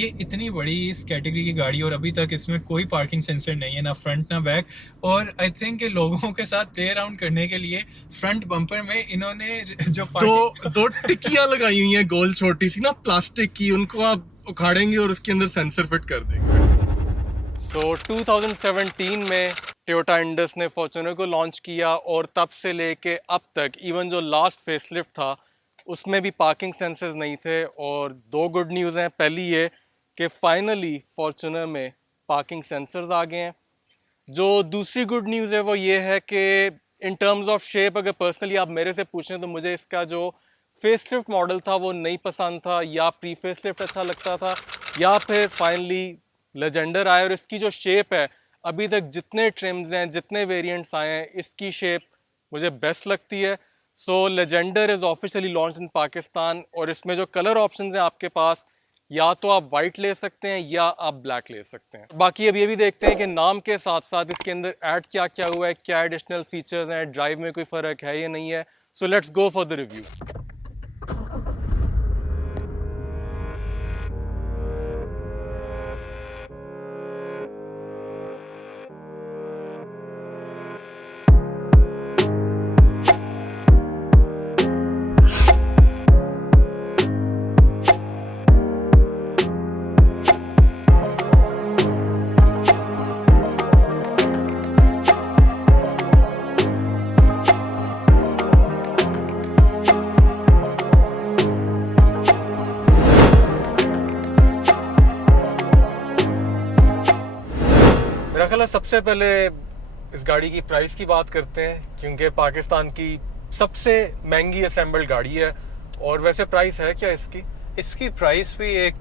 ये इतनी बड़ी इस कैटेगरी की गाड़ी और अभी तक इसमें कोई पार्किंग सेंसर नहीं है, ना फ्रंट ना बैक। और आई थिंक लोगों के साथ प्ले अराउंड करने के लिए फ्रंट बम्पर में इन्होंने जो दो टिकियां लगाई हुई हैं गोल छोटी सी ना प्लास्टिक की, उनको आप उखाड़ेंगे और उसके अंदर सेंसर फिट कर देंगे। So 2017 में टोयोटा इंडस ने फॉर्च्यूनर को लॉन्च किया और तब से लेके अब तक इवन जो लास्ट फेसलिफ्ट था उसमें भी पार्किंग सेंसर्स नहीं थे। और दो गुड न्यूज़ हैं। पहली ये कि फाइनली फॉर्च्यूनर में पार्किंग सेंसर्स आ गए हैं। जो दूसरी गुड न्यूज़ है वो ये है कि इन टर्म्स ऑफ शेप अगर पर्सनली आप मेरे से पूछें तो मुझे इसका जो फेसलिफ्ट मॉडल था वो नहीं पसंद था, या प्री फेसलिफ्ट अच्छा लगता था, या फिर फाइनली लेजेंडर आए। और इसकी जो शेप है, अभी तक जितने ट्रिम्स हैं, जितने वेरिएंट्स आए हैं, इसकी शेप मुझे बेस्ट लगती है। So Legender is officially launch in Pakistan. और इसमें जो कलर ऑप्शंस हैं आपके पास, या तो आप वाइट ले सकते हैं या आप ब्लैक ले सकते हैं। बाकी अब ये भी देखते हैं कि नाम के साथ साथ इसके अंदर ऐड क्या क्या हुआ है, क्या एडिशनल फीचर्स हैं, ड्राइव में कोई फ़र्क है या नहीं है। So let's go for the review. मेरा ख्याल है सबसे पहले इस गाड़ी की प्राइस की बात करते हैं, क्योंकि पाकिस्तान की सबसे महंगी असेंबल्ड गाड़ी है। और वैसे प्राइस है क्या इसकी? इसकी प्राइस भी एक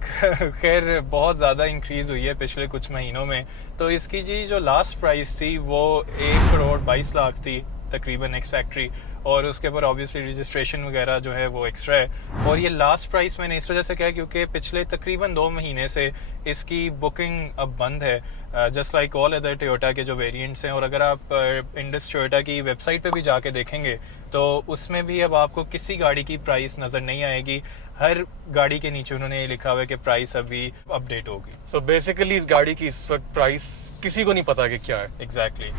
खैर बहुत ज़्यादा इंक्रीज़ हुई है पिछले कुछ महीनों में। तो इसकी जी जो लास्ट प्राइस थी वो 1,22,00,000 थी तकरीबन एक्स फैक्ट्री, और उसके ऊपर ऑब्वियसली रजिस्ट्रेशन वगैरह जो है वो एक्स्ट्रा है। और ये लास्ट प्राइस मैंने इस वजह से कहा क्योंकि पिछले तकरीबन 2 महीने से इसकी बुकिंग अब बंद है, just like all other Toyota के जो वेरिएंट्स हैं। और अगर आप इंडस टोयोटा की वेबसाइट पे भी जाके देखेंगे तो उसमें भी अब आपको किसी गाड़ी की प्राइस नज़र नहीं आएगी। हर गाड़ी के नीचे उन्होंने ये लिखा हुआ है कि प्राइस अभी अपडेट होगी। सो बेसिकली इस गाड़ी की इस वक्त प्राइस किसी को नहीं पता कि क्या है एग्जैक्टली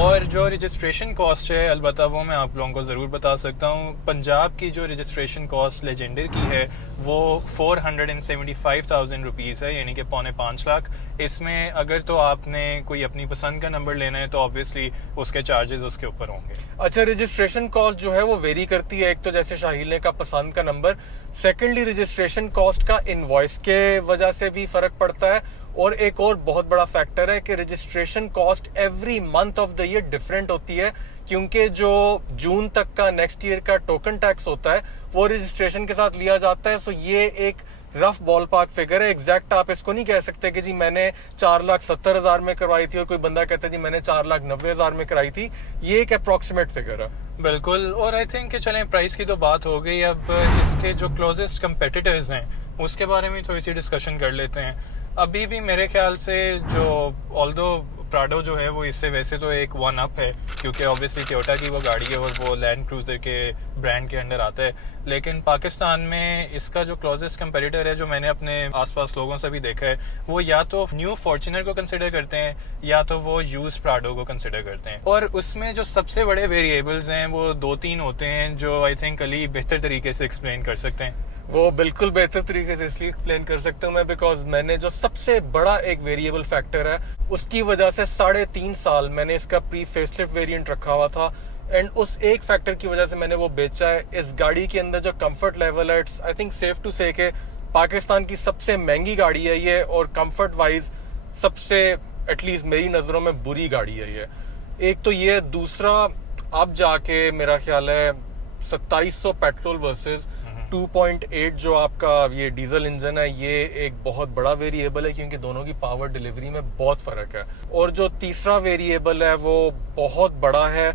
और जो रजिस्ट्रेशन कॉस्ट है अलबत्ता वो मैं आप लोगों को ज़रूर बता सकता हूँ। पंजाब की जो रजिस्ट्रेशन कॉस्ट लेजेंडर की है वो 475,000 रुपीज़ है, यानी कि 4.25 लाख। इसमें अगर तो आपने कोई अपनी पसंद का नंबर लेना है तो ऑब्वियसली उसके चार्जेस उसके ऊपर होंगे। अच्छा, रजिस्ट्रेशन कॉस्ट जो है वो वेरी करती है। एक तो जैसे शाहिल ने का पसंद का नंबर, सेकेंडली रजिस्ट्रेशन कॉस्ट का इनवॉइस के वजह से भी फर्क पड़ता है। और एक और बहुत बड़ा फैक्टर है कि registration cost every month of the year different होती है, क्योंकि जो जून तक का नेक्स्ट ईयर का टोकन टैक्स होता है वो रजिस्ट्रेशन के साथ लिया जाता है। सो ये एक रफ बॉल पार्क फिगर है। एग्जैक्ट आप इसको नहीं कह सकते कि जी मैंने 4,70,000 में करवाई थी और कोई बंदा कहता है जी मैंने 4,90,000 में कराई थी। ये एक अप्रोक्सीमेट फिगर है। बिल्कुल। और आई थिंक चलें प्राइस की तो बात हो गई, अब इसके जो क्लोजेस्ट कंपेटिटर्स हैं उसके बारे में थोड़ी सी डिस्कशन कर लेते हैं। अभी भी मेरे ख्याल से जो ऑल्दो प्राडो जो है वो इससे वैसे तो एक वन अप है, क्योंकि ऑब्वियसली टोयोटा की वो गाड़ी है और वो लैंड क्रूजर के ब्रांड के अंडर आता है। लेकिन पाकिस्तान में इसका जो क्लोजेस्ट कंपेटिटर है, जो मैंने अपने आसपास लोगों से भी देखा है, वो या तो न्यू फॉर्च्यूनर को कंसिडर करते हैं या तो वो यूज प्राडो को कंसिडर करते हैं। और उसमें जो सबसे बड़े वेरिएबल्स हैं वो 2-3 होते हैं जो आई थिंक अली बेहतर तरीके से एक्सप्लेन कर सकते हैं। वो बिल्कुल बेहतर तरीके से इसलिए एक्सप्लेन कर सकता हूँ मैं, बिकॉज मैंने जो सबसे बड़ा एक वेरिएबल फैक्टर है उसकी वजह से 3.5 साल मैंने इसका प्री फेसलिफ्ट वेरिएंट रखा हुआ था, एंड उस एक फैक्टर की वजह से मैंने वो बेचा है। इस गाड़ी के अंदर जो कंफर्ट लेवल है, it's I think safe to say कि पाकिस्तान की सबसे महंगी गाड़ी है ये, और कंफर्ट वाइज सबसे एटलीस्ट मेरी नजरों में बुरी गाड़ी है ये। एक तो ये, दूसरा अब जाके मेरा ख्याल है 2700 पेट्रोल वर्सेस 2.8 जो आपका ये डीजल इंजन है, ये एक बहुत बड़ा वेरिएबल है क्योंकि दोनों की पावर डिलीवरी में बहुत फर्क है। और जो तीसरा वेरिएबल है वो बहुत बड़ा है,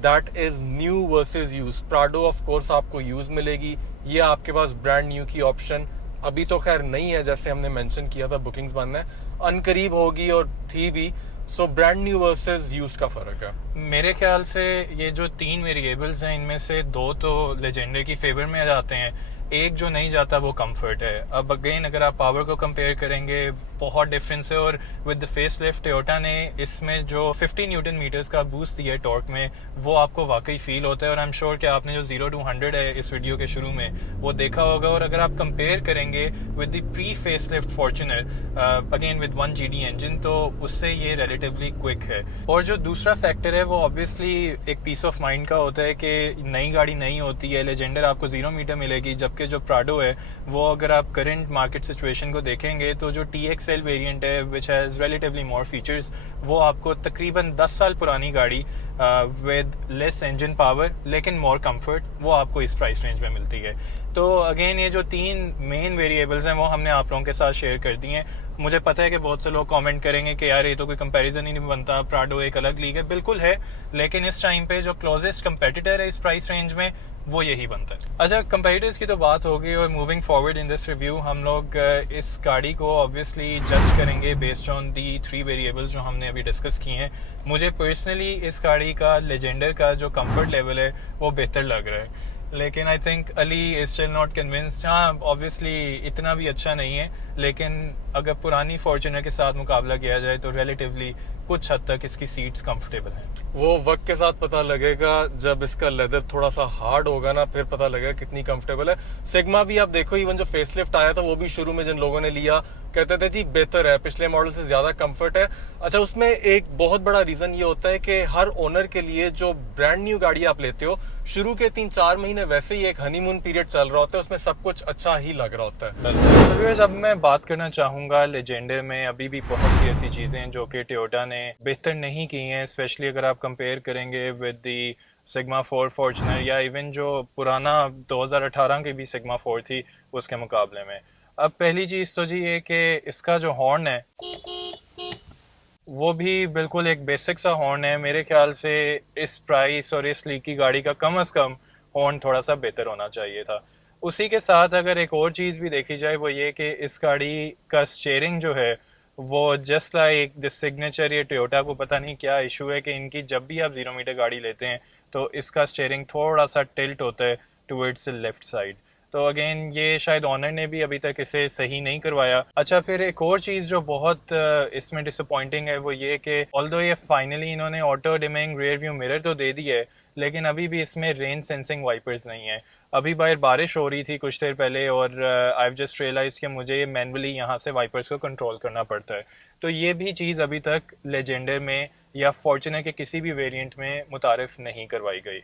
that is new versus use. Prado of course आपको यूज मिलेगी, ये आपके पास ब्रांड न्यू की ऑप्शन अभी तो खैर नहीं है, जैसे हमने मेंशन किया था बुकिंग्स बंद है, अनकरीब होगी और थी भी। So brand new versus use का फर्क है। मेरे ख्याल से ये जो 3 वेरिएबल्स हैं इनमें से 2 तो लेजेंडर की फेवर में आ जाते हैं, एक जो नहीं जाता वो कंफर्ट है। अब अगेन अगर आप पावर को कंपेयर करेंगे बहुत डिफरेंस है, और with the face lift Toyota ने इसमें जो 50 न्यूटन मीटर्स का बूस्ट दिया है टॉर्क में, वो आपको वाकई फील होता है। और आई एम श्योर कि आपने जो 0 to 100 है इस वीडियो के शुरू में वो देखा होगा। और अगर आप कंपेयर करेंगे with the pre face lift Fortuner again with 1 GD engine, तो उससे ये रिलेटिवली क्विक है। और जो दूसरा फैक्टर है वो ऑब्वियसली एक पीस ऑफ माइंड का होता है कि नई गाड़ी नहीं होती है। लेजेंडर आपको 0 मीटर मिलेगी, जबकि जो प्राडो है वो अगर आप करंट मार्केट सिचुएशन को देखेंगे तो जो TXL वेरिएंट है which has relatively more features, वो आपको तकरीबन 10 साल पुरानी गाड़ी विद लेस इंजन पावर लेकिन मोर कंफर्ट, वो आपको इस प्राइस रेंज में मिलती है। तो अगेन ये जो 3 मेन वेरिएबल्स हैं वो हमने आप लोगों के साथ शेयर कर दिए हैं। मुझे पता है कि बहुत से लोग कमेंट करेंगे कि यार ये तो कोई कंपैरिजन ही नहीं बनता, प्राडो एक अलग लीग है। बिल्कुल है, लेकिन इस टाइम पे जो क्लोजेस्ट कंपेटिटर है इस प्राइस रेंज में वो यही बनता है। अच्छा, कंपेटिटर्स की तो बात होगी, और moving forward in this review हम लोग इस गाड़ी को ऑब्वियसली जज करेंगे बेस्ड ऑन दी 3 वेरिएबल्स जो हमने अभी डिस्कस किए हैं। मुझे पर्सनली इस गाड़ी का लेजेंडर का जो कंफर्ट लेवल है वो बेहतर लग रहा है, लेकिन I think Ali is still not convinced. हाँ, ऑब्वियसली इतना भी अच्छा नहीं है, लेकिन अगर पुरानी फॉर्च्यूनर के साथ मुकाबला किया जाए तो रिलेटिवली कुछ हद तक इसकी सीट्स कंफर्टेबल हैं। वो वक्त के साथ पता लगेगा, जब इसका लेदर थोड़ा सा हार्ड होगा ना, फिर पता लगेगा कितनी कंफर्टेबल है। सिग्मा भी आप देखो, इवन जो फेसलिफ्ट आया था वो भी शुरू में जिन लोगों ने लिया कहते थे जी बेहतर है, पिछले मॉडल से ज्यादा कंफर्ट है। अच्छा, उसमें एक बहुत बड़ा रीजन ये होता है कि हर ओनर के लिए जो ब्रांड न्यू गाड़ी आप लेते हो, शुरू के 3-4 महीने वैसे ही एक हनीमून पीरियड चल रहा होता है, उसमें सब कुछ अच्छा ही लग रहा होता है। अब मैं बात करना चाहूंगा लेजेंडर में अभी भी बहुत सी ऐसी चीजें हैं जो कि टोयोटा ने बेहतर नहीं की हैं, स्पेशली अगर आप कंपेयर करेंगे विद दी सिग्मा 4 फॉर्च्यूनर या इवन जो पुराना 2018 की भी सिग्मा 4 थी उसके मुकाबले में। अब पहली चीज तो जी ये कि इसका जो हॉर्न है वो भी बिल्कुल एक बेसिक सा हॉर्न है। मेरे ख्याल से इस प्राइस और इस लीग की गाड़ी का कम से कम हॉर्न थोड़ा सा बेहतर होना चाहिए था। उसी के साथ अगर एक और चीज़ भी देखी जाए वो ये कि इस गाड़ी का स्टीयरिंग जो है वो जस्ट लाइक दिस सिग्नेचर, ये टोयोटा को पता नहीं क्या इशू है कि इनकी जब भी आप 0 मीटर गाड़ी लेते हैं तो इसका स्टीयरिंग थोड़ा सा टिल्ट होता है टुवर्ड्स द लेफ्ट साइड। तो अगेन ये शायद ऑनर ने भी अभी तक इसे सही नहीं करवाया। अच्छा, फिर एक और चीज़ जो बहुत इसमें डिसअपॉइंटिंग है वो ये कि ऑल्दो ये फाइनली इन्होंने auto dimming rear view mirror तो दे दी है, लेकिन अभी भी इसमें रेन सेंसिंग वाइपर्स नहीं है। अभी बाहर बारिश हो रही थी कुछ देर पहले और आई हैव जस्ट रियलाइज कि मुझे मैनुअली यहाँ से वाइपर्स को कंट्रोल करना पड़ता है। तो ये भी चीज़ अभी तक लेजेंडर में या फॉर्च्यूनर के किसी भी वेरिएंट में मुतारिफ नहीं करवाई गई।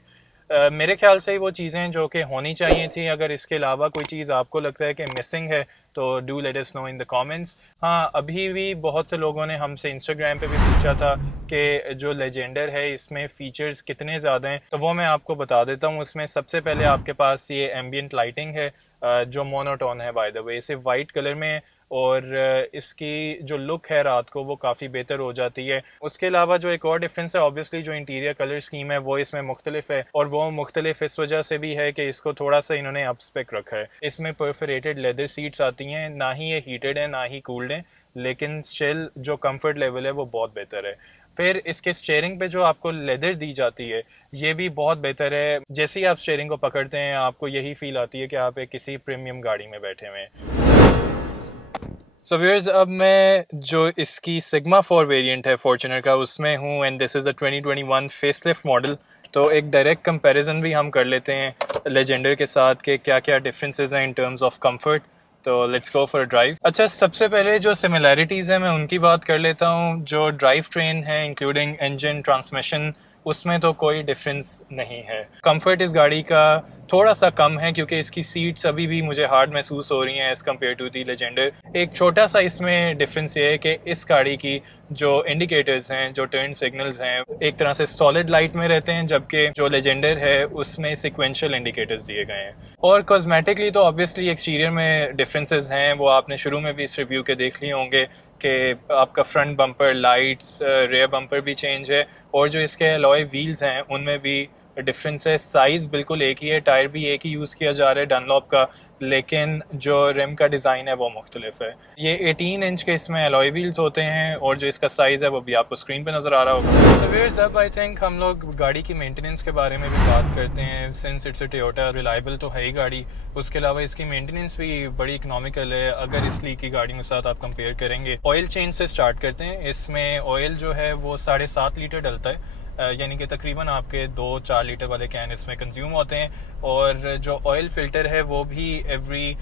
मेरे ख्याल से वो चीज़ें जो कि होनी चाहिए थी। अगर इसके अलावा कोई चीज़ आपको लगता है कि मिसिंग है तो do let us know in the comments. हाँ, अभी भी बहुत से लोगों ने हमसे इंस्टाग्राम पे भी पूछा था कि जो लेजेंडर है इसमें फ़ीचर्स कितने ज़्यादा हैं, तो वो मैं आपको बता देता हूँ। उसमें सबसे पहले आपके पास ये एम्बियंट लाइटिंग है जो मोनोटोन है बाय द वे, सिर्फ वाइट कलर में, और इसकी जो लुक है रात को वो काफ़ी बेहतर हो जाती है। उसके अलावा जो एक और डिफरेंस है, ऑब्वियसली जो इंटीरियर कलर स्कीम है वो इसमें मुख्तलिफ है, और वो मुख्तलिफ इस वजह से भी है कि इसको थोड़ा सा इन्होंने अपस्पेक रखा है। इसमें परफोरेटेड लेदर सीट्स आती हैं, ना ही ये हीटेड है ना ही कूल्ड है, लेकिन स्टिल जो कंफर्ट लेवल है वो बहुत बेहतर है। फिर इसके स्टीयरिंग पे जो आपको लेदर दी जाती है ये भी बहुत बेहतर है। जैसे ही आप स्टीयरिंग को पकड़ते हैं आपको यही फील आती है कि आप एक किसी प्रीमियम गाड़ी में बैठे हुए हैं। सो व्यूअर्स, अब मैं जो इसकी सिग्मा 4 वेरिएंट है फॉर्च्यूनर का उसमें हूँ, and this is the 2021 facelift model. तो एक डायरेक्ट कंपैरिजन भी हम कर लेते हैं लेजेंडर के साथ कि क्या क्या डिफरेंसेस हैं इन टर्म्स ऑफ कंफर्ट। तो let's go for a drive. अच्छा, सबसे पहले जो सिमिलैरिटीज़ हैं मैं उनकी बात कर लेता हूँ। जो ड्राइव ट्रेन है इंक्लूडिंग इंजन, ट्रांसमिशन, उसमें तो कोई डिफरेंस नहीं है। कंफर्ट इस गाड़ी का थोड़ा सा कम है क्योंकि इसकी सीट्स अभी भी मुझे हार्ड महसूस हो रही हैं as compared to the Legender. एक छोटा सा इसमें डिफरेंस ये है कि इस गाड़ी की जो इंडिकेटर्स हैं, जो टर्न सिग्नल्स हैं, एक तरह से सॉलिड लाइट में रहते हैं, जबकि जो लेजेंडर है उसमें सिक्वेंशियल इंडिकेटर्स दिए गए हैं। और कॉस्मेटिकली तो ऑब्वियसली एक्सटीरियर में डिफरेंसेस हैं, वो आपने शुरू में भी इस रिव्यू के देख लिए होंगे कि आपका front bumper lights, rear bumper भी चेंज है, और जो इसके अलॉय व्हील्स हैं उनमें भी डिफरेंस है। साइज़ बिल्कुल एक ही है, टायर भी एक ही यूज़ किया जा रहा है डनलॉप का, लेकिन जो रिम का डिज़ाइन है वो मुख्तलिफ है। ये 18 इंच के इसमें अलॉय व्हील्स होते हैं और जो इसका साइज़ है वो भी आपको स्क्रीन पे नज़र आ रहा होगा। तो व्यूअर्स, अब आई थिंक हम लोग गाड़ी की मेंटेनेंस के बारे में भी बात करते हैं। Since it's a Toyota, reliable तो है ही गाड़ी, उसके अलावा इसकी मेंटेनेंस भी बड़ी इकोनॉमिकल है अगर इस लीग की गाड़ियों के साथ आप कंपेयर करेंगे। ऑयल चेंज से स्टार्ट करते हैं। इसमें ऑयल जो है वो 7.5 लीटर डलता है, यानी कि तकरीबन आपके 2-4 लीटर वाले कैन इसमें कंज्यूम होते हैं। और जो ऑयल फिल्टर है वो भी एवरी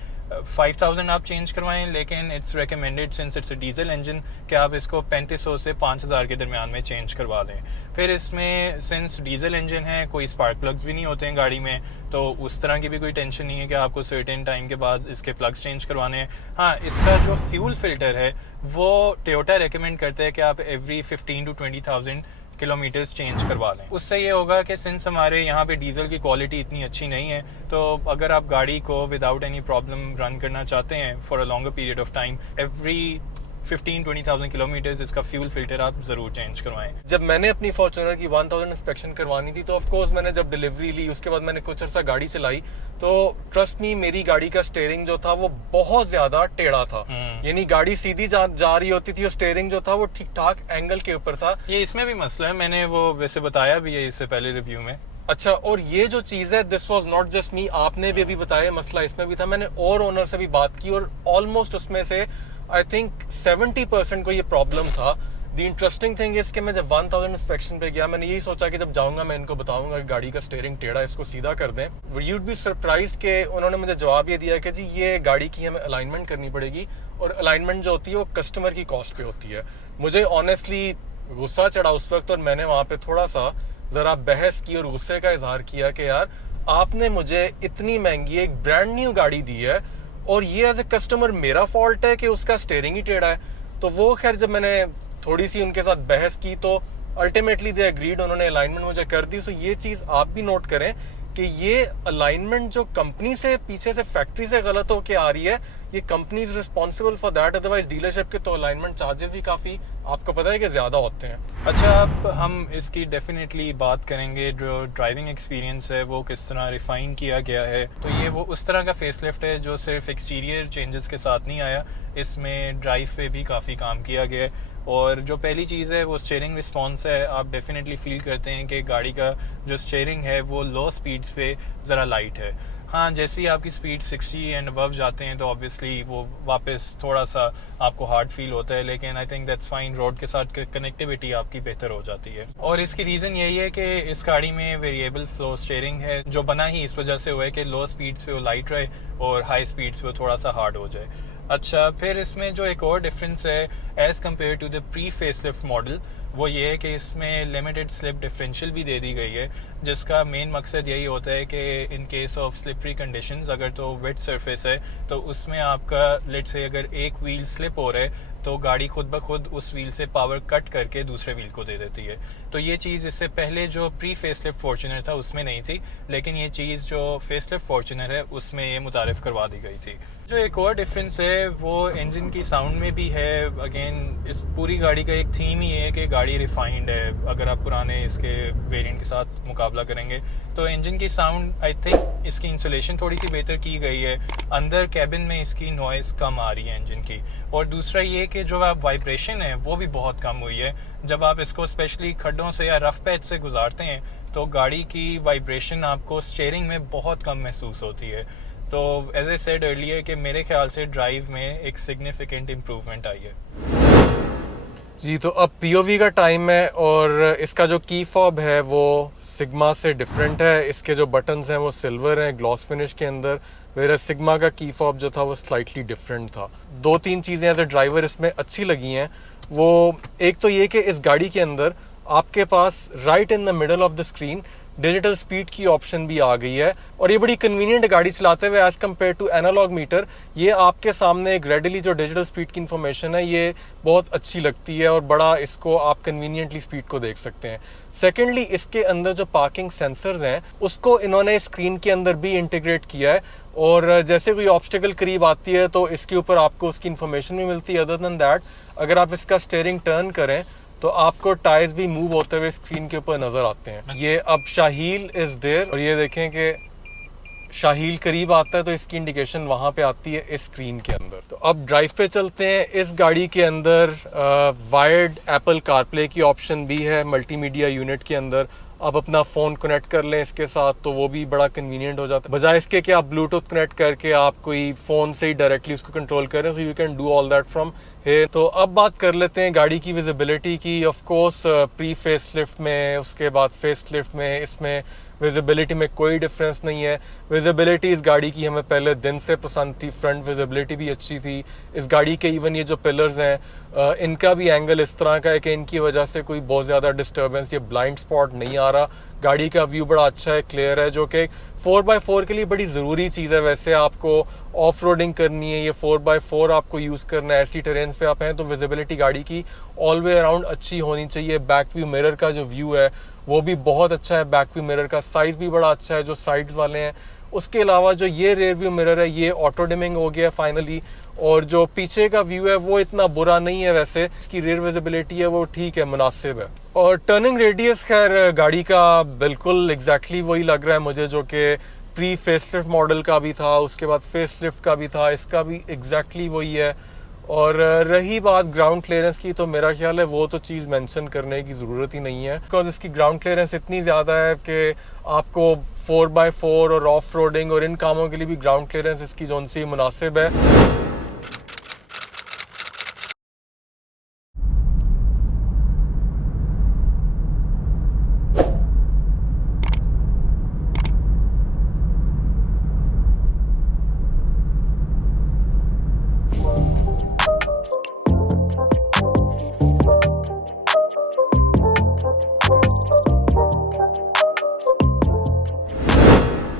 5000 आप चेंज करवाएं, लेकिन it's recommended since it's a diesel engine कि आप इसको 3500 से 5000 के दरमियान में चेंज करवा लें। फिर इसमें सिंस डीजल इंजन है, कोई स्पार्क प्लग्स भी नहीं होते हैं गाड़ी में, तो उस तरह की भी कोई टेंशन नहीं है कि आपको सर्टेन टाइम के बाद इसके प्लग्स चेंज करवाने हैं। हाँ, इसका जो फ्यूल फिल्टर है वो टोयोटा रिकमेंड करता है कि आप एवरी 15 to 20,000 किलोमीटर्स चेंज करवा लें। उससे ये होगा कि सिंस हमारे यहाँ पे डीजल की क्वालिटी इतनी अच्छी नहीं है, तो अगर आप गाड़ी को विदाउट एनी प्रॉब्लम रन करना चाहते हैं for a longer period of time, every 15-20,000 kilometres इसका फ्यूल फिल्टर आप जरूर चेंज करवाएं। जब मैंने अपनी फॉर्च्यूनर की 1000 इंस्पेक्शन करवानी थी तो ऑफ कोर्स मैंने जब डिलीवरी ली उसके बाद मैंने कुछ अर्सा गाड़ी चलाई, तो ट्रस्ट मी मेरी गाड़ी का स्टीयरिंग जो था वो बहुत ज्यादा टेढ़ा था। यानी गाड़ी सीधी जा रही होती थी और स्टीयरिंग जो था वो ठीक ठाक एंगल के ऊपर था। ये इसमें भी मसला है, मैंने वो वैसे बताया भी है इससे पहले रिव्यू में। अच्छा, और ये जो चीज है दिस वाज नॉट जस्ट मी, आपने भी अभी बताया मसला इसमें भी था। मैंने और ओनर से भी बात की और ऑलमोस्ट उसमें से आई थिंक 70% को ये प्रॉब्लम था। द इंटरेस्टिंग थिंग इज कि मैं जब 1000 इंस्पेक्शन पे गया, मैंने यही सोचा कि जब जाऊंगा मैं इनको बताऊंगा कि गाड़ी का स्टीयरिंग टेढ़ा, इसको सीधा कर दें। यूड बी सरप्राइज्ड कि उन्होंने मुझे जवाब ये दिया कि जी ये गाड़ी की हमें अलाइनमेंट करनी पड़ेगी और अलाइनमेंट जो होती है वो कस्टमर की कॉस्ट पे होती है। मुझे ऑनेस्टली गुस्सा चढ़ा उस वक्त और मैंने वहां पे थोड़ा सा जरा बहस की और गुस्से का इजहार किया कि यार आपने मुझे इतनी महंगी एक ब्रांड न्यू गाड़ी दी है और ये एज ए कस्टमर मेरा फॉल्ट है कि उसका स्टीयरिंग ही टेढ़ा है। तो वो खैर जब मैंने थोड़ी सी उनके साथ बहस की तो अल्टीमेटली दे एग्रीड, उन्होंने अलाइनमेंट मुझे कर दी। सो ये चीज आप भी नोट करें कि ये अलाइनमेंट जो कंपनी से पीछे से फैक्ट्री से गलत होके आ रही है, ये company is responsible for that. Otherwise dealership के तो अलाइनमेंट चार्जेस भी काफी आपको पता है कि ज्यादा होते हैं। अच्छा, अब हम इसकी डेफिनेटली बात करेंगे जो ड्राइविंग एक्सपीरियंस है वो किस तरह रिफाइन किया गया है। तो ये वो उस तरह का फेसलिफ्ट है जो सिर्फ एक्सटीरियर चेंजेस के साथ नहीं आया, इसमें ड्राइव पे भी काफ़ी काम किया गया है। और जो पहली चीज़ है वो स्टीयरिंग रिस्पॉन्स है। आप डेफिनेटली फील करते हैं कि गाड़ी का जो स्टीयरिंग है वो लो स्पीड्स पे ज़रा लाइट है। हाँ, जैसे ही आपकी स्पीड 60 एंड अबव जाते हैं तो ऑब्वियसली वो वापस थोड़ा सा आपको हार्ड फील होता है, लेकिन I think that's fine. Road के साथ कनेक्टिविटी आपकी बेहतर हो जाती है। और इसकी रीज़न यही है कि इस गाड़ी में वेरिएबल फ्लो स्टीयरिंग है, जो बना ही इस वजह से हुआ है कि लो स्पीड्स पे वो लाइट रहे और हाई स्पीड्स पे वो थोड़ा सा हार्ड हो जाए। अच्छा, फिर इसमें जो एक और डिफरेंस है as compared to the pre facelift model, वो ये है कि इसमें लिमिटेड स्लिप डिफरेंशियल भी दे दी गई है, जिसका मेन मकसद यही होता है कि in case of slippery conditions, अगर तो वेट सरफेस है तो उसमें आपका लेट से अगर एक व्हील स्लिप हो रहा है तो गाड़ी खुद ब खुद उस व्हील से पावर कट करके दूसरे व्हील को दे देती है। तो ये चीज़ इससे पहले जो प्री फेसलिफ्ट फॉर्च्यूनर था उसमें नहीं थी, लेकिन ये चीज़ जो फेसलिफ्ट फॉर्च्यूनर है उसमें ये मुतारिफ करवा दी गई थी। जो एक और डिफरेंस है वो इंजन की साउंड में भी है। अगेन इस पूरी गाड़ी का एक थीम ही है कि गाड़ी रिफाइंड है। अगर आप पुराने इसके वेरिएंट के साथ मुकाबला करेंगे तो इंजन की साउंड आई थिंक इसकी इंसुलेशन थोड़ी सी बेहतर की गई है, अंदर कैबिन में इसकी नॉइज़ कम आ रही है इंजन की। और दूसरा ये कि जो आप वाइब्रेशन है वो भी बहुत कम हुई है। जब आप इसको स्पेशली खड्डों से या रफ पैच से गुजारते हैं तो गाड़ी की वाइब्रेशन आपको स्टीयरिंग में बहुत कम महसूस होती है। तो एज ए सेड अर्लियर कि मेरे ख्याल से ड्राइव में एक सिग्निफिकेंट इम्प्रूवमेंट आई है। जी, तो अब पीओवी का टाइम है और इसका जो की फॉब है वो सिग्मा से डिफरेंट है। इसके जो बटन्स हैं वो सिल्वर हैं ग्लॉस फिनिश के अंदर, मेरा सिग्मा का की फॉब जो था वो स्लाइटली डिफरेंट था। 2-3 चीज़ें एज ए ड्राइवर इसमें अच्छी लगी हैं। वो एक तो ये कि इस गाड़ी के अंदर आपके पास right in the middle of the screen digital speed की ऑप्शन भी आ गई है और ये बड़ी कन्वीनियंट गाड़ी चलाते हुए as compared to analogue meter. ये आपके सामने एक रेडिली जो डिजिटल स्पीड की इंफॉर्मेशन है ये बहुत अच्छी लगती है और बड़ा इसको आप कन्वीनियंटली स्पीड को देख सकते हैं। सेकेंडली, इसके अंदर जो पार्किंग सेंसर्स हैं उसको इन्होंने स्क्रीन के अंदर भी इंटीग्रेट किया है और जैसे कोई ऑब्स्टिकल करीब आती है तो इसके ऊपर आपको उसकी इन्फॉर्मेशन भी मिलती है। अदर देन दैट, अगर आप इसका स्टीयरिंग टर्न करें तो आपको टायर्स भी मूव होते हुए स्क्रीन के ऊपर नजर आते हैं। ये अब शाहील इज देयर, और ये देखें कि शाहील करीब आता है तो इसकी इंडिकेशन वहां पे आती है इस स्क्रीन के अंदर। तो अब ड्राइव पे चलते हैं। इस गाड़ी के अंदर वायर्ड एप्पल कारप्ले की ऑप्शन भी है मल्टीमीडिया यूनिट के अंदर। आप अपना फ़ोन कनेक्ट कर लें इसके साथ तो वो भी बड़ा कन्वीनियंट हो जाता है, बजाय इसके कि आप ब्लूटूथ कनेक्ट करके आप कोई फ़ोन से ही डायरेक्टली उसको कंट्रोल करें। So you can do all that from here. तो अब बात कर लेते हैं गाड़ी की विजिबिलिटी की। Of course pre face lift में, उसके बाद फेस लिफ्ट में, इसमें विजिबिलिटी में कोई डिफरेंस नहीं है। विजिबिलिटी इस गाड़ी की हमें पहले दिन से पसंद थी, फ्रंट विजिबिलिटी भी अच्छी थी इस गाड़ी के। इवन ये जो पिलर्स हैं इनका भी एंगल इस तरह का है कि इनकी वजह से कोई बहुत ज्यादा डिस्टर्बेंस या ब्लाइंड स्पॉट नहीं आ रहा। गाड़ी का व्यू बड़ा अच्छा है, क्लियर है, जो कि 4x4 के लिए बड़ी जरूरी चीज है। वैसे आपको ऑफ रोडिंग करनी है, ये 4x4 आपको यूज करना है, ऐसी टेरेन्स पे आप हैं तो विजिबिलिटी गाड़ी की ऑल वे अराउंड अच्छी होनी चाहिए। बैक व्यू मिरर का जो व्यू है वो भी बहुत अच्छा है, बैक व्यू मिरर का साइज भी बड़ा अच्छा है जो साइड्स वाले हैं। उसके अलावा जो ये रेयर व्यू मिरर है ये ऑटो डिमिंग हो गया फाइनली, और जो पीछे का व्यू है वो इतना बुरा नहीं है। वैसे इसकी रेयर विजिबिलिटी है वो ठीक है, मुनासिब है। और टर्निंग रेडियस खैर गाड़ी का बिल्कुल एग्जैक्टली वही लग रहा है मुझे जो कि प्री फेसलिफ्ट मॉडल का भी था, उसके बाद फेसलिफ्ट का भी था, इसका भी एग्जैक्टली वही है। और रही बात ग्राउंड क्लियरेंस की तो मेरा ख्याल है वो तो चीज़ मेंशन करने की ज़रूरत ही नहीं है, बिकॉज इसकी ग्राउंड क्लियरेंस इतनी ज़्यादा है कि आपको 4x4 और ऑफ रोडिंग और इन कामों के लिए भी ग्राउंड क्लियरेंस इसकी जोन सी मुनासिब है।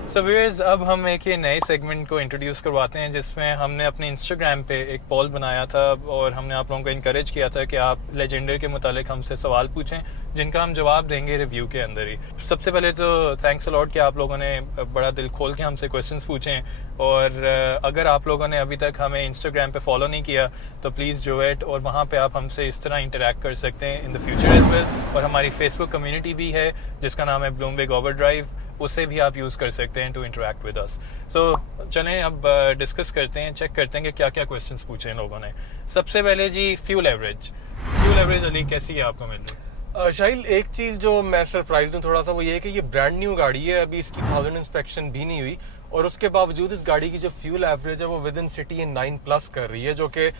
सो व्यूअर्स, अब हम एक ये नए सेगमेंट को इंट्रोड्यूस करवाते हैं जिसमें हमने अपने इंस्टाग्राम पे एक पोल बनाया था और हमने आप लोगों को इनकरेज किया था कि आप लेजेंडर के मुतालिक हमसे सवाल पूछें जिनका हम जवाब देंगे रिव्यू के अंदर ही। सबसे पहले तो थैंक्स अलॉट कि आप लोगों ने बड़ा दिल खोल के हमसे क्वेश्चंस पूछे, और अगर आप लोगों ने अभी तक हमें इंस्टाग्राम पे फॉलो नहीं किया तो प्लीज़ डू इट, और वहाँ पे आप हमसे इस तरह इंटरेक्ट कर सकते हैं in the future as well. और हमारी फेसबुक कम्युनिटी भी है जिसका नाम है ब्लूमबर्ग ओवरड्राइव, उससे भी आप यूज़ कर सकते हैं टू इंटरेक्ट विद अस। सो चलें अब डिस्कस करते हैं, चेक करते हैं कि क्या क्या क्वेश्चंस पूछे इन लोगों ने। सबसे पहले जी फ्यूल एवरेज अली कैसी है आपको मिल रही? शाहिल, एक चीज जो मैं सरप्राइज हूँ थोड़ा सा वो ये है कि ये ब्रांड न्यू गाड़ी है, अभी इसकी 1000 इंस्पेक्शन भी नहीं हुई, और उसके बावजूद इस गाड़ी की जो फ्यूल एवरेज है वो विद इन सिटी 9+ कर रही है, जो कि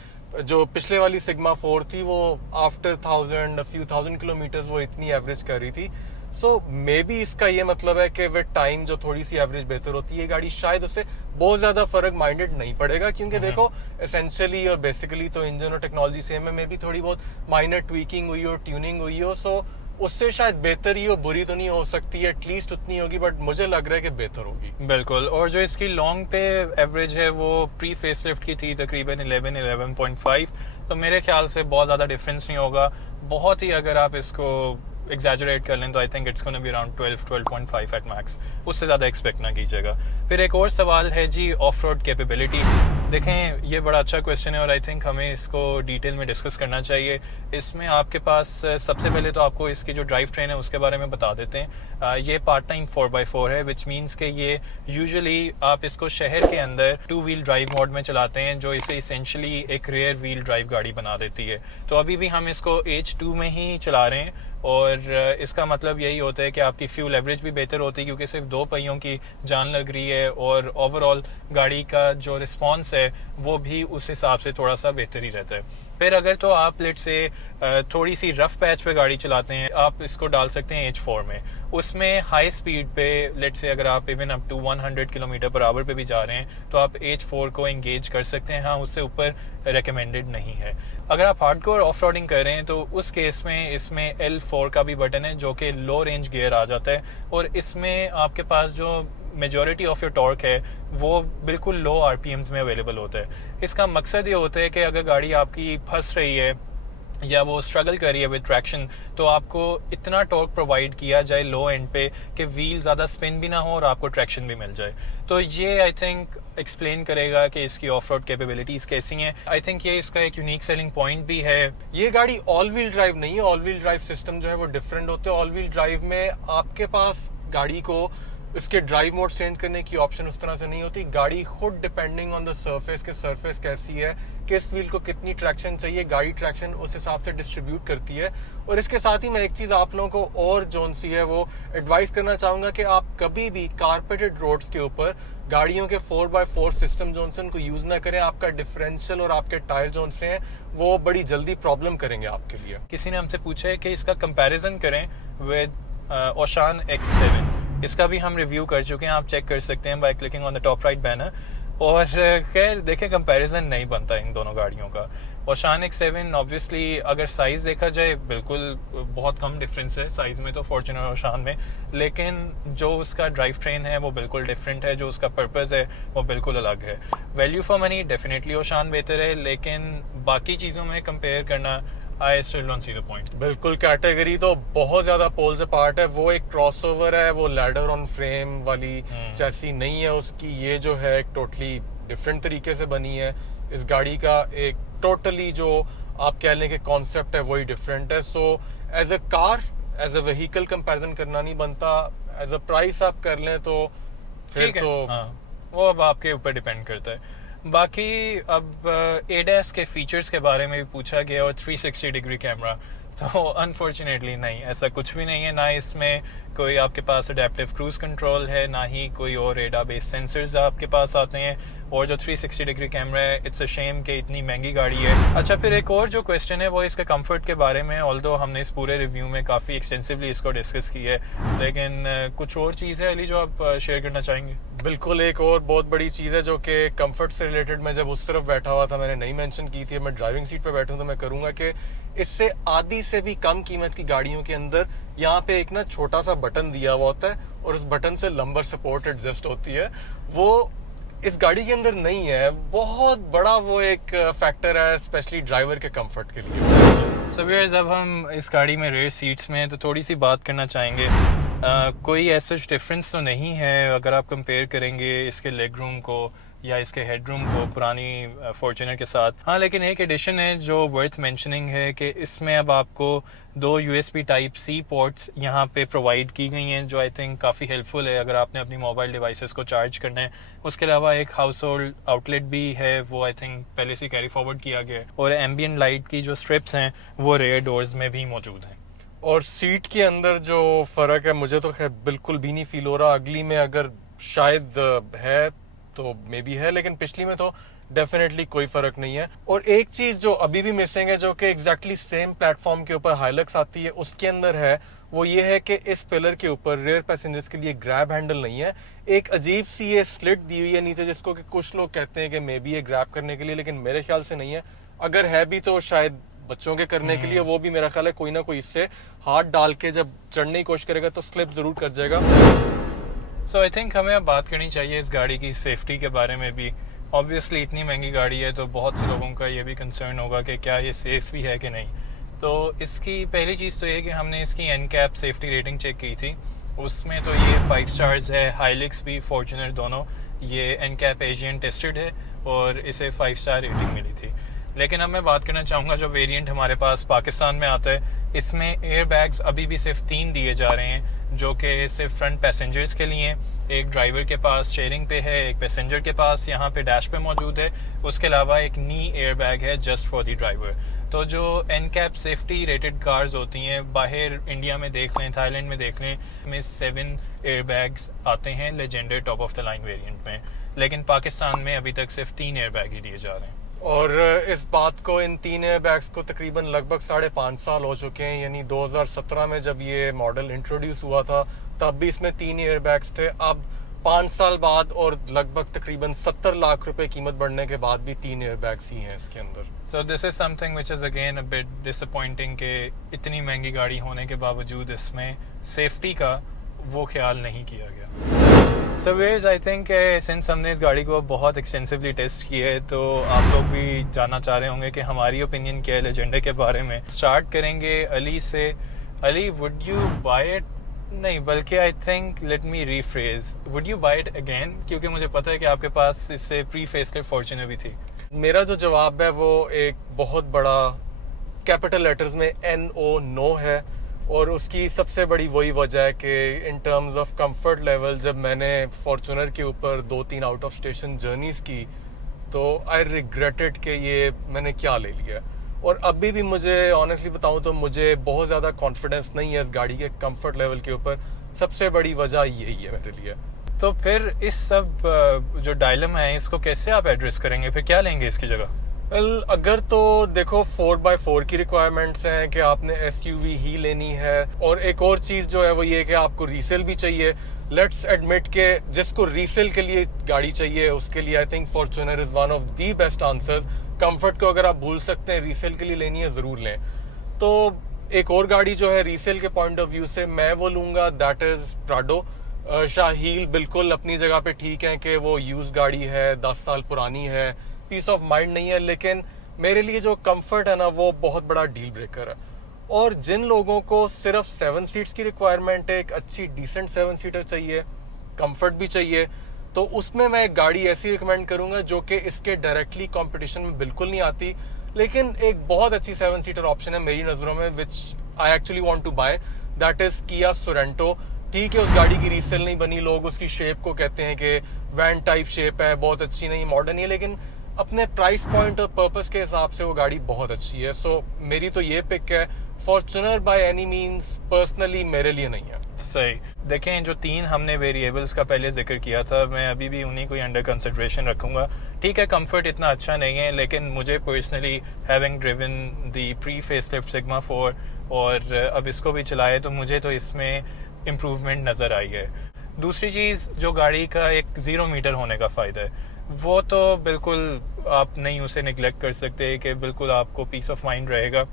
जो पिछले वाली सिग्मा 4 थी वो आफ्टर 1000 किलोमीटर वो इतनी एवरेज कर रही थी। सो मे बी इसका ये मतलब है कि विद टाइम जो थोड़ी सी एवरेज बेहतर होती है गाड़ी शायद उससे बहुत ज्यादा फर्क माइंडेड नहीं पड़ेगा, क्योंकि देखो एसेंशियली और बेसिकली तो इंजन और टेक्नोलॉजी सेम है, मे बी थोड़ी बहुत माइनर ट्वीकिंग हुई हो, ट्यूनिंग हुई हो, सो उससे शायद बेहतर ही हो, बुरी तो नहीं हो सकती है, एटलीस्ट उतनी होगी, बट मुझे लग रहा है कि बेहतर होगी। बिल्कुल। और जो इसकी लॉन्ग पे एवरेज है वो प्री फेसलिफ्ट की थी तकरीबन 11.5, तो मेरे ख्याल से बहुत ज़्यादा डिफरेंस नहीं होगा। बहुत ही अगर आप इसको एग्जैजरेट कर लें तो I think it's gonna be around 12.5 at max, उससे ज़्यादा एक्सपेक्ट ना कीजिएगा। फिर एक और सवाल है जी ऑफ रोड कैपेबिलिटी। देखें ये बड़ा अच्छा क्वेश्चन है और आई थिंक हमें इसको डिटेल में डिस्कस करना चाहिए। इसमें आपके पास सबसे पहले तो आपको इसकी जो ड्राइव ट्रेन है उसके बारे में बता देते हैं। ये पार्ट टाइम 4x4 है, विच मीन्स कि ये यूजुअली आप इसको शहर के अंदर 2 व्हील ड्राइव मोड में चलाते हैं, जो इसे इसेंशली एक रेयर व्हील ड्राइव गाड़ी बना देती है। तो अभी भी हम इसको H2 में ही चला रहे हैं, और इसका मतलब यही होता है कि आपकी फ्यूल एवरेज भी बेहतर होती है क्योंकि सिर्फ 2 पहियों की जान लग रही है, और ओवरऑल गाड़ी का जो रिस्पॉन्स है वो भी उस हिसाब से थोड़ा सा बेहतर ही रहता है। फिर अगर तो आप लेट से थोड़ी सी रफ पैच पे गाड़ी चलाते हैं, आप इसको डाल सकते हैं H4 में। उसमें हाई स्पीड पे लेट से अगर आप even up to 100 kilometre per hour पे भी जा रहे हैं तो आप H4 को एंगेज कर सकते हैं। हाँ, उससे ऊपर रेकमेंडेड नहीं है। अगर आप हार्डकोर ऑफ रोडिंग कर रहे हैं तो उस केस में इसमें L4 का भी बटन है जो कि लो रेंज गियर आ जाता है, और इसमें आपके पास जो मेजॉरिटी ऑफ योर टॉर्क है वो बिल्कुल लो आरपीएम्स में अवेलेबल होता है। इसका मकसद ये होता है कि अगर गाड़ी आपकी फंस रही है या वो स्ट्रगल कर रही है विद ट्रैक्शन, तो आपको इतना टॉर्क प्रोवाइड किया जाए लो एंड पे कि व्हील ज़्यादा स्पिन भी ना हो और आपको ट्रैक्शन भी मिल जाए। तो ये आई थिंक एक्सप्लेन करेगा कि इसकी ऑफ रोड कैपेबिलिटीज़ कैसी हैं। आई थिंक ये इसका एक यूनिक सेलिंग पॉइंट भी है। ये गाड़ी ऑल व्हील ड्राइव नहीं है, ऑल व्हील ड्राइव सिस्टम जो है वो डिफरेंट होते हैं। ऑल व्हील ड्राइव में आपके पास गाड़ी को इसके ड्राइव मोड चेंज करने की ऑप्शन उस तरह से नहीं होती। गाड़ी खुद डिपेंडिंग ऑन द सरफेस, के सरफेस कैसी है, किस व्हील को कितनी ट्रैक्शन चाहिए, गाड़ी ट्रैक्शन उस हिसाब से डिस्ट्रीब्यूट करती है। और इसके साथ ही मैं एक चीज आप लोगों को और जोन सी है वो एडवाइस करना चाहूंगा कि आप कभी भी कारपेटेड रोड्स के ऊपर गाड़ियों के 4x4 सिस्टम जोन से उनको यूज ना करें। आपका डिफरेंशियल और आपके टायर जोन से हैं वो बड़ी जल्दी प्रॉब्लम करेंगे आपके लिए। किसी ने हमसे पूछा है कि इसका कंपैरिजन करें विद ओशान X7। इसका भी हम रिव्यू कर चुके हैं, आप चेक कर सकते हैं by clicking on the top right banner. और खैर देखें, कंपैरिजन नहीं बनता इन दोनों गाड़ियों का। ओशान X7 ऑब्वियसली अगर साइज देखा जाए बिल्कुल बहुत कम डिफरेंस है साइज में तो फॉर्च्यूनर और ओशान में, लेकिन जो उसका ड्राइव ट्रेन है वो बिल्कुल डिफरेंट है, जो उसका पर्पस है वो बिल्कुल अलग है। वैल्यू फॉर मनी डेफिनेटली ओशान बेहतर है, लेकिन बाकी चीज़ों में कंपेयर करना I still don't see the point। बिल्कुल, कैटेगरी तो बहुत ज्यादा पोल्स अपार्ट है। वो एक क्रॉसओवर है, वो लैडर ऑन फ्रेम वाली चैसी नहीं है उसकी। ये जो है एक टोटली डिफरेंट तरीके से बनी है। इस गाड़ी का एक टोटली जो आप कह लें कि कॉन्सेप्ट है वही डिफरेंट है। So as a car, as a vehicle comparison करना नहीं बनता। एज ए प्राइस आप कर लें तो फिर तो वो अब आपके ऊपर डिपेंड करता है। बाकी अब एडैस के फीचर्स के बारे में भी पूछा गया और 360 डिग्री कैमरा, तो अनफॉर्चुनेटली नहीं, ऐसा कुछ भी नहीं है। ना इसमें कोई आपके पास अडेप्टिव क्रूज कंट्रोल है, ना ही कोई और एडा बेस्ड सेंसर्स आपके पास आते हैं। और जो 360 डिग्री कैमरा है, इट्स अ शेम कि इतनी महंगी गाड़ी है। अच्छा, फिर एक और जो क्वेश्चन है वो इसके कंफर्ट के बारे में। ऑल्दो हमने इस पूरे रिव्यू में काफ़ी एक्सटेंसिवली इसको डिस्कस की है, लेकिन कुछ और चीज़ है अली जो आप शेयर करना चाहेंगे? बिल्कुल, एक और बहुत बड़ी चीज़ है जो कि कंफर्ट से रिलेटेड मैं जब उस तरफ बैठा हुआ था मैंने नहीं मेंशन की थी। मैं ड्राइविंग सीट पे बैठूं तो मैं करूंगा कि इससे आधी से भी कम कीमत की गाड़ियों के अंदर यहाँ पे एक ना छोटा सा बटन दिया हुआ होता है और उस बटन से लंबर सपोर्ट एडजस्ट होती है। वो इस गाड़ी के अंदर नहीं है। बहुत बड़ा वो एक फैक्टर है स्पेशली ड्राइवर के कंफर्ट के लिए। सो व्यूअर्स, अब हम इस गाड़ी में रेयर सीट्स में तो थोड़ी सी बात करना चाहेंगे। कोई ऐसा डिफरेंस तो नहीं है अगर आप कंपेयर करेंगे इसके लेग रूम को या इसके हेडरूम को पुरानी फॉर्च्यूनर के साथ। हाँ, लेकिन एक एडिशन है जो वर्थ मेंशनिंग है कि इसमें अब आपको 2 USB टाइप C पोर्ट्स यहाँ पे प्रोवाइड की गई हैं, जो आई थिंक काफ़ी हेल्पफुल है अगर आपने अपनी मोबाइल डिवाइसेस को चार्ज करना है। उसके अलावा एक हाउस होल्ड आउटलेट भी है, वो आई थिंक पहले से कैरी फॉरवर्ड किया गया है। और एम्बियंट लाइट की जो स्ट्रिप्स हैं वो रेयर डोर्स में भी मौजूद हैं। और सीट के अंदर जो फर्क है मुझे तो खैर बिल्कुल भी नहीं फील हो रहा। अगली में अगर शायद है तो मे बी है, लेकिन पिछली में तो डेफिनेटली कोई फर्क नहीं है। और एक चीज जो अभी भी मिसिंग है, जो कि एग्जैक्टली सेम प्लेटफॉर्म के ऊपर हाइलक्स आती है उसके अंदर है, वो ये है कि इस पिलर के ऊपर रेयर पैसेंजर्स के लिए ग्रैब हैंडल नहीं है। एक अजीब सी ये स्लिट दी हुई है नीचे, जिसको कि कुछ लोग कहते हैं कि मे बी ये ग्रैब करने के लिए, लेकिन मेरे ख्याल से नहीं है। अगर है भी तो शायद बच्चों के करने के लिए, वो भी मेरा ख्याल है कोई ना कोई इससे हाथ डाल के जब चढ़ने की कोशिश करेगा तो स्लिप जरूर कर जाएगा। सो आई थिंक हमें अब बात करनी चाहिए इस गाड़ी की सेफ्टी के बारे में भी। ऑब्वियसली इतनी महंगी गाड़ी है तो बहुत से लोगों का ये भी कंसर्न होगा कि क्या ये सेफ भी है कि नहीं। तो इसकी पहली चीज़ तो ये कि हमने इसकी एनकैप सेफ्टी रेटिंग चेक की थी, उसमें तो ये 5 स्टार्स है। हाइलिक्स भी फॉर्च्यूनर दोनों ये एनकैप एशियन टेस्टेड है और इसे 5 स्टार रेटिंग मिली थी। लेकिन अब मैं बात करना चाहूँगा जो वेरिएंट हमारे पास पाकिस्तान में आता है, इसमें एयर बैग्स अभी भी सिर्फ 3 दिए जा रहे हैं, जो कि सिर्फ फ्रंट पैसेंजर्स के लिए। एक ड्राइवर के पास शेयरिंग पे है, एक पैसेंजर के पास यहाँ पे डैश पे मौजूद है। उसके अलावा एक नी एयर बैग है जस्ट फॉर द ड्राइवर। तो जो एनकैप सेफ्टी रेटेड कार्स होती हैं बाहर इंडिया में देख लें, थाईलैंड में देख लें, में 7 एयर बैग्स आते हैं Legender top of the line variant में, लेकिन पाकिस्तान में अभी तक सिर्फ 3 एयर बैग ही दिए जा रहे हैं। और इस बात को, इन 3 एयर बैग्स को तकरीबन लगभग 5.5 साल हो चुके हैं। यानी 2017 में जब ये मॉडल इंट्रोड्यूस हुआ था तब भी इसमें 3 एयर बैग्स थे। अब 5 साल बाद और लगभग तकरीबन 70 लाख रुपए कीमत बढ़ने के बाद भी 3 एयर बैग्स ही हैं इसके अंदर। So this is something which is again a bit disappointing कि इतनी महंगी गाड़ी होने के बावजूद इसमें सेफ्टी का वो ख्याल नहीं किया गया। So viewers, I think since हमने इस गाड़ी को बहुत एक्सटेंसिवली टेस्ट किया है, तो आप लोग भी जानना चाह रहे होंगे कि हमारी ओपिनियन क्या है लेजेंडर के बारे में। स्टार्ट करेंगे अली से। Ali, would you buy it? नहीं, बल्कि I think let me rephrase, would you buy it again? क्योंकि मुझे पता है कि आपके पास इससे प्री फेसलिफ्ट फॉर्च्यूनर भी थी। मेरा जो जवाब है वो एक बहुत बड़ा कैपिटल लेटर्स में NO नो है, और उसकी सबसे बड़ी वही वजह है कि in terms of comfort level जब मैंने फॉर्च्यूनर के ऊपर 2-3 आउट ऑफ स्टेशन जर्नीज की तो आई रिग्रेटेड कि ये मैंने क्या ले लिया। और अभी भी मुझे ऑनेस्टली बताऊं तो मुझे बहुत ज़्यादा कॉन्फिडेंस नहीं है इस गाड़ी के कंफर्ट लेवल के ऊपर। सबसे बड़ी वजह यही है मेरे लिए। तो फिर इस सब जो डायलमा है इसको कैसे आप एड्रेस करेंगे? फिर क्या लेंगे इसकी जगह? अगर तो देखो 4x4 की रिक्वायरमेंट्स हैं कि आपने SUV ही लेनी है, और एक और चीज जो है वो ये कि आपको रीसेल भी चाहिए। लेट्स एडमिट के जिसको रीसेल के लिए गाड़ी चाहिए उसके लिए I think Fortuner is one of the best answers. Comfort को अगर आप भूल सकते हैं, रीसेल के लिए लेनी है जरूर लें। तो एक और गाड़ी जो है रीसेल के पॉइंट ऑफ व्यू से मैं वो लूंगा, दैट इज प्राडो। शाहील बिल्कुल अपनी जगह पे ठीक है कि वो यूज गाड़ी है, 10 साल पुरानी है, पीस ऑफ माइंड नहीं है, लेकिन मेरे लिए जो कंफर्ट है ना वो बहुत बड़ा डील ब्रेकर है। और जिन लोगों को सिर्फ 7 सीट्स की रिक्वायरमेंट है, एक अच्छी डिसेंट 7 सीटर चाहिए, कंफर्ट भी चाहिए, तो उसमें मैं एक गाड़ी ऐसी रिकमेंड करूंगा जो कि इसके डायरेक्टली कंपटीशन में बिल्कुल नहीं आती, लेकिन एक बहुत अच्छी 7 सीटर ऑप्शन है मेरी नजरों में, which I actually want to buy, that is Kia Sorento. ठीक है, उस गाड़ी की रीसेल नहीं बनी, लोग उसकी शेप को कहते हैं कि वैन टाइप शेप है, बहुत अच्छी नहीं, मॉडर्न नहीं है, लेकिन अपने प्राइस पॉइंट और पर्पस के हिसाब से वो गाड़ी बहुत अच्छी है। सो मेरी तो ये पिक है। Fortuner by any means personally मेरे लिए नहीं है। सही। देखें, जो 3 हमने वेरिएबल्स का पहले जिक्र किया था, मैं अभी भी उन्हीं को ही अंडर कंसिडरेशन रखूंगा। ठीक है, कंफर्ट इतना अच्छा नहीं है, लेकिन मुझे personally having driven the pre facelift sigma 4 और अब इसको भी चलाए, तो मुझे तो इसमें इम्प्रूवमेंट नज़र आई है। दूसरी चीज़, जो गाड़ी का एक 0 मीटर होने का फ़ायदा है, वो तो बिल्कुल आप नहीं उसे निगलेक्ट कर सकते, कि बिल्कुल आपको पीस ऑफ माइंड रहेगा।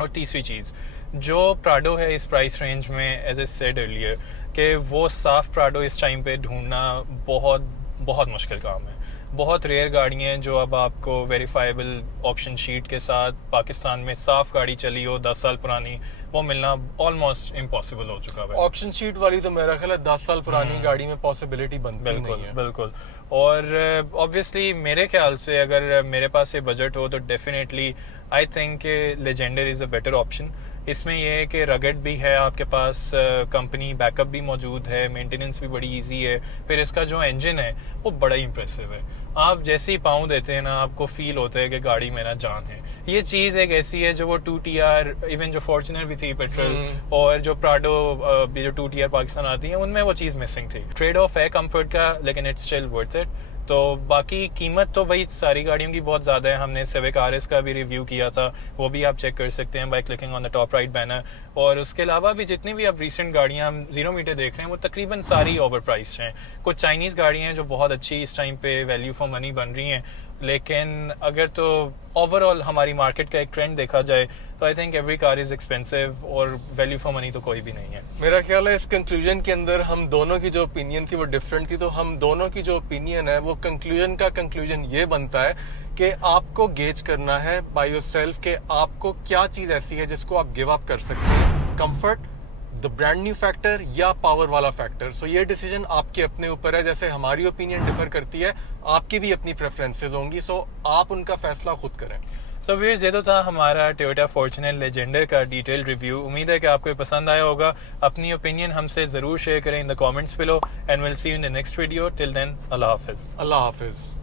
और तीसरी चीज़, जो प्राडो है इस प्राइस रेंज में, एज ए सेड अर्लियर, कि वो साफ प्राडो इस टाइम पे ढूंढना बहुत बहुत मुश्किल काम है। बहुत रेयर गाड़ियाँ हैं जो अब आपको वेरीफाइबल ऑप्शन शीट के साथ पाकिस्तान में साफ गाड़ी चली हो 10 साल पुरानी, वो मिलना ऑलमोस्ट इम्पॉसिबल हो चुका है। ऑप्शन शीट वाली तो मेरा ख्याल है 10 साल पुरानी गाड़ी में पॉसिबिलिटी बनती नहीं है। बिल्कुल। और ऑब्वियसली मेरे ख्याल से अगर मेरे पास ये बजट हो तो definitely I think Legender is a better option. इसमें यह है कि रगड भी है आपके पास, कंपनी बैकअप भी मौजूद है, मेंटेनेंस भी बड़ी इजी है, फिर इसका जो इंजन है वो बड़ा ही इंप्रेसिव है। आप जैसे ही पाँव देते हैं ना, आपको फील होता है कि गाड़ी मेरा जान है। ये चीज़ एक ऐसी है जो वो 2TR, इवन जो फॉर्च्यूनर भी थी पेट्रोल, और जो प्राडो जो 2TR पाकिस्तान आती है, उनमें वो चीज़ मिसिंग थी। ट्रेड ऑफ है कंफर्ट का, लेकिन इट्स स्टिल वर्थ इट। तो बाकी कीमत तो भाई सारी गाड़ियों की बहुत ज़्यादा है। हमने सिविक RS का भी रिव्यू किया था, वो भी आप चेक कर सकते हैं by clicking on the top right banner. और उसके अलावा भी जितनी भी आप रिसेंट गाड़ियाँ हम 0 मीटर देख रहे हैं, वो तकरीबन सारी ओवर प्राइस हैं। कुछ चाइनीज़ गाड़ियाँ हैं जो बहुत अच्छी इस टाइम पे वैल्यू फॉर मनी बन रही हैं, लेकिन अगर तो ओवरऑल हमारी मार्केट का एक ट्रेंड देखा जाए तो I think every car is expensive, और वैल्यू फॉर मनी तो कोई भी नहीं है। मेरा ख्याल है इस कंक्लूजन के अंदर हम दोनों की जो ओपिनियन थी वो डिफरेंट थी, तो हम दोनों की जो ओपिनियन है वो कंक्लूजन ये बनता है कि आपको गेज करना है बाय योरसेल्फ कि आपको क्या चीज ऐसी है जिसको आप गिव अप कर सकते हैं, comfort, the brand new factor या पावर वाला फैक्टर। सो ये डिसीजन आपके अपने ऊपर है। जैसे हमारी ओपिनियन डिफर करती है, आपकी भी अपनी प्रेफरेंसेस होंगी, सो आप उनका फैसला खुद करें। सो व्यूअर्स, ये तो था हमारा टोयोटा फॉर्च्यूनर लेजेंडर का डिटेल रिव्यू। उम्मीद है कि आपको ये पसंद आया होगा। अपनी ओपिनियन हमसे ज़रूर शेयर करें in the comments below, and will see you in the next video. Till then, अल्लाह हाफिज़। अल्लाह हाफिज़।